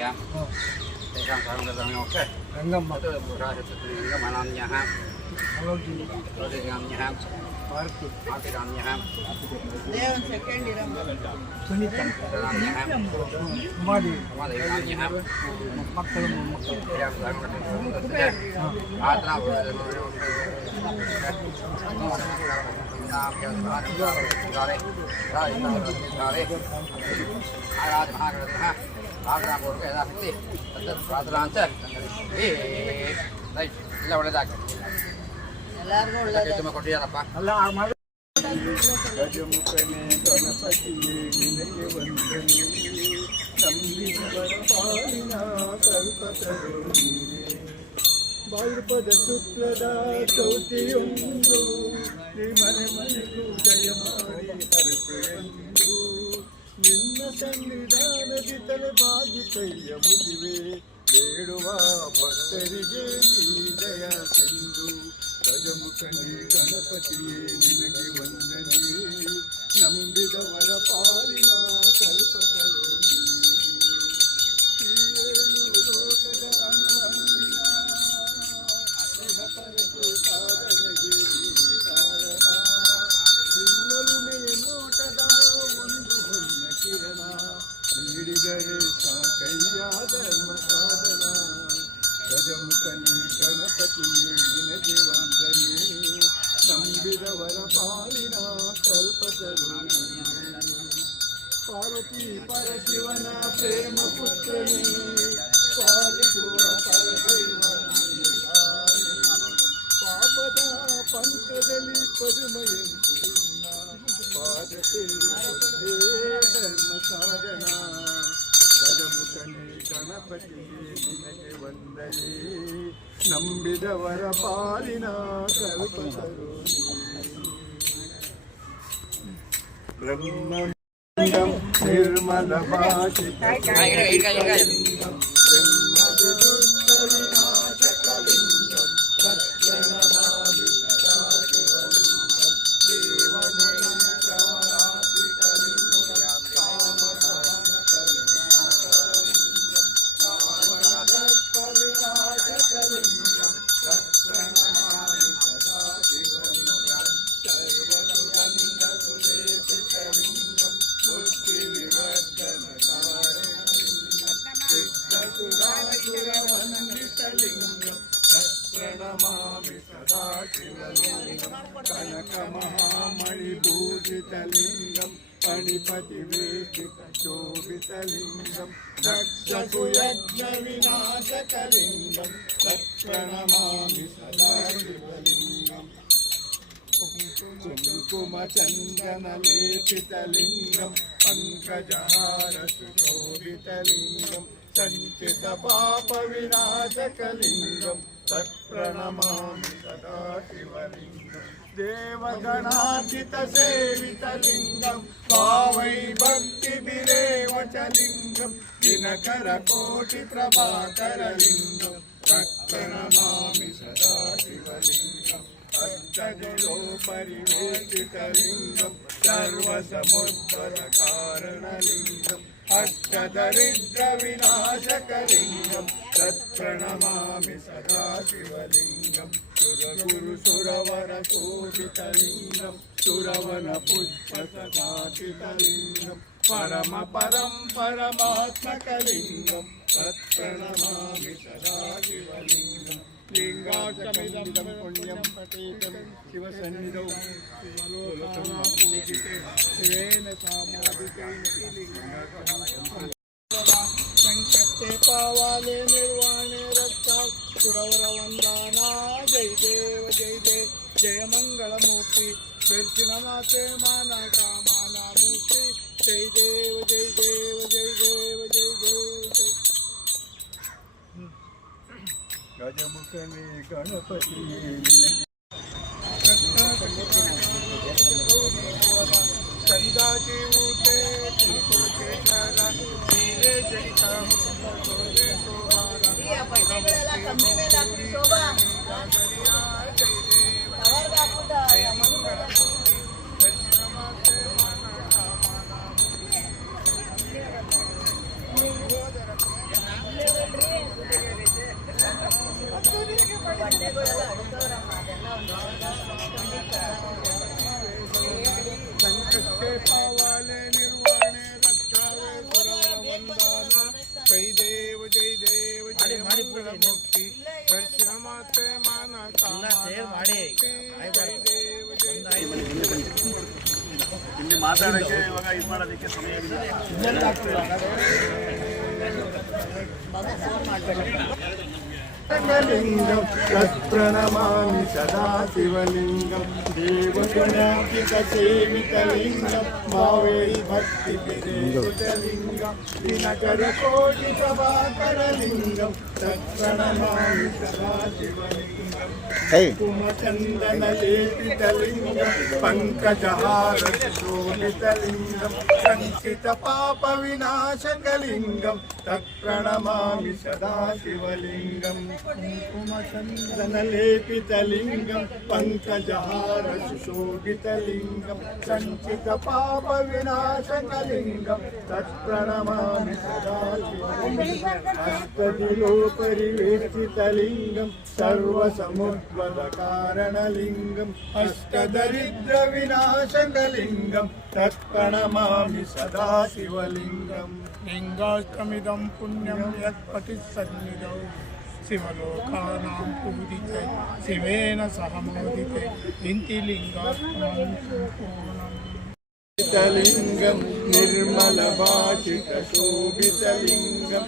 Sekarang sekarang oke. Enggak mau tuh beras itu enggak malamnya ham. Kalau di dalamnya ham. Parti dalamnya ham. Dia second di dalam. Sunita dalamnya ham. Madi dalamnya ham. Makal yang Atra Agra porque da fiti, entonces lancar. ಇಲ್ಲ ಒಳ್ಳೆದಾಗ ಎಲ್ಲಾರ್ಗೂ ಒಳ್ಳೆಯದು. ತುಂಬ ಕೊಟ್ಟಿದ್ದಾರಪ್ಪ ಅಲ್ಲ ಮಾಡಿ ಗಜಮುಖನೇ ಗಣಪತಿಯೇ ನಿನಗೆ ವಂದನೆ ನಂಬಿದವರ ಪಾಲಿನ ಕಲ್ಪತರು ಭಾದ್ರಪದ ಶುಕ್ಲದ ಚೌತಿಯೊಂದು ಮನೆ ಮನೆಗೂ ಜಯ ಮಾಡಿ ಹರಿಸೆಂದು ನಿನ್ನ ಸನ್ನಿಧಾನದಿ ತಲೆ ಬಾಗಿ ಕೈಯ ಮುಗಿವೆ ಬೇಡುವ ಭಕ್ತರಿಗೆ ನೀ ಜಯ ಸಿಂಧು ಗಜಮುಖನೇ ಗಣಪತಿಯೇ ನಿನಗೆ ವಂದನೆ ನಂಬಿದವರ ಪಾಲಿನ ಕಲ್ಪತರು ಏಳು ಲೋಕದ ಅನಾದಿಯ ಇಹಪರಕ್ಕೆ ಸಾಧನೆಗೆ ನೀ ಕಾರಣ ಹಿನ್ನಲುಮೆಯ ನೋಟದ ಒಂದು ಹೊನ್ನ ಕಿರಣ ನೀಡಿದರೆ ಸಾಕಯ್ಯ ಧರ್ಮ ಸಾಧನ ಗಜಮುಖನೇ ಗಣಪತಿಯೇ ನಿನಗೆ ವಂದನೆ ನಂಬಿದವರ ಪಾಲಿನ ಕಲ್ಪತರು ಪಾರ್ವತಿ ಪರಶಿವನ ಪ್ರೇಮ ಪುತ್ರನೇ ಪಾಲಿಸುವ ಪರದೈವ ಪಾಪದ ಪಂಕದಲ್ಲಿ ಪದುಮಯಂತು ಪಾದ ಸೇರಿಸುವುದೇ ಧರ್ಮ ಸಾಧನ ಗಜಮುಖನೇ ಗಣಪತಿಯೇ ನಿನಗೆ ವಂದನೆ ನಂಬಿದವರ ಪಾಲಿನ ಕಲ್ಪತರು ಬ್ರಹ್ಮ ನಿರ್ಮಲ ಭಾಷಿತ ಪ್ರಣಮಾಮಿ ಸದಾ ಶಿವಲಿಂಗಂ ಕನಕ ಮಹಾಮಣಿಭೂಷಿತಲಿಂಗಂ ಪಣಿಪತಿ ವೇದಿಕ ಶೋಭಿತಲಿಂಗಂ ದಕ್ಷಸು ಯಜ್ಞ ವಿನಾಶಕಲಿಂಗಂ ಪ್ರಣಮಾಮಿ ಸದಾ ಶಿವಲಿಂಗಂ ಕುಂಕುಮ ಚಂದನ ಲೇಪಿತಲಿಂಗಂ ಪಂಕಜಹಾರ ಸುಶೋಭಿತಲಿಂಗಂ ಸಂಚಿತ ಪಾಪ ವಿನಾಶಕಲಿಂಗಂ ತತ್ಪ್ರಣಮಾಮಿ ಸದಾ ಶಿವಲಿಂಗಂ ದೇವಗಣಾರ್ಚಿತ ಸೇವಿತಲಿಂಗಂ ಭಾವೈ ಭಕ್ತಿಭಿರೇವ ಚ ಲಿಂಗಂ ದಿನಕರ ಕೋಟಿ ಪ್ರಭಾಕರಲಿಂಗಂ ತತ್ಪ್ರಣಮಾಮಿ ಸದಾ ಶಿವಲಿಂಗಂ ಅಷ್ಟಜಲೋ ಪರಿವೇಶಿತಲಿಂಗಂ ಸರ್ವಸಮುದ್ಭವ ಕಾರಣಲಿಂಗಂ ಅಷ್ಟದರಿದ್ರ ವಿನಾಶಕಲಿಂಗಂ ತತ್ಪ್ರಣಮಾಮಿ ಸದಾ ಶಿವಲಿಂಗಂ ಸುರಗುರು ಸುರವರ ಶೋಭಿತಲಿಂಗಂ ಸುರವನ ಪುಷ್ಪ ಸದಾಚಿತಲಿಂಗಂ ಪರಮ ಪರಂ ಪರಮಾತ್ಮಕಲಿಂಗಂ ತತ್ಪ್ರಣಮಾಮಿ ಸದಾ ಶಿವಲಿಂಗಂ ಲಿಂಗಾಷ್ಟಮಿದಂ ಪುಣ್ಯಂ ಪಠೇತಂ ಶಿವಸನ್ನಿಧೌ ಶಿವಲೋಕಾನಾಪೂಜಿತೆ ಶಿವೇನ ಸಾಮಾಧಿಕೈನ ಸಂಕಷ್ಟೆ ಪಾವಾಲೆ ನಿರ್ವಾಣೆ ರಕ್ಷಾ ಸುರವರ ವಂದನಾ ಜೈ ದೇವ ಜೈ ದೇವ ಜಯ ಮಂಗಳಮೂರ್ತಿ ದರ್ಶನ ಮಾತೆ ಮಾನ ಕಾಮಾನ ಮೂರ್ತಿ ಜೈ ದೇವ ಜೈ ದೇವ ಜೈ ದೇವ ಜೈ ದೇವ ಜೈ ಗಜಮುಖನೇ ಗಣಪತಿಯೇ ಚಂದಾಜಿ ಊಟೆ ಕುಂಕುಕೇಶರ ಹೀರೆ ಜಡಿತ ಶೋಭಾ ಜಯ ಮಂಗಳ ದರ್ಶನ ಮಾತೆ ಮಾನ ಕಾಮನ ಇಲ್ಲಿ ಮಾತಾಡಕ್ಕೆ ಇವಾಗ ಇದು ಮಾಡೋದಕ್ಕೆ ಸಮಯ ಇಲ್ಲ. ಲಿಂಗಂ ತತ್ಪ್ರಣಮಾಮಿ ಸದಾ ಶಿವಲಿಂಗಂ ದೇವಗುಣಾರ್ಪಿತ ಸೇವಿತಲಿಂಗಂ ಮಾವೇರಿ ಭಕ್ತಿ ಲಿಂಗಂ ದಿನಕರ ಕೋಟಿ ಪ್ರಭಾಕರಲಿಂಗಂ ತತ್ಪ್ರಣಮಾಮಿ ಸದಾ ಶಿವಲಿಂಗಂ ಕುಮಚಂದನ ಲೇಪಿತಲಿಂಗಂ ಪಂಕಜಹಾರ ಶೋಭಿತಲಿಂಗಂ ಸಂಚಿತ ಪಾಪ ವಿನಾಶಕಲಿಂಗಂ ತತ್ಪ್ರಣಮಾಮಿ ಸದಾ ಶಿವಲಿಂಗಂ कुङ्कुमचन्दनलेपितलिङ्गं पङ्कजहार सुशोभितलिङ्गं सञ्चित पापविनाशकलिङ्गं तत्प्रणमामि सदा अष्टदिलोपरिवेष्टितलिङ्गं सर्वसमुद्भवकारणलिङ्गम् अष्टदरिद्रविनाशकलिङ्गं तत्प्रणमामि सदा शिवलिङ्गं लिङ्गाष्टमिदं पुण्यं यत्पतिसन्निधौ शिवलोकानां पूजिते शिवेन सह मोदिते इंतिलिङ्गात्मनं सम्पूर्णम् लिंगं निर्मलभाषितशोभितलिङ्गं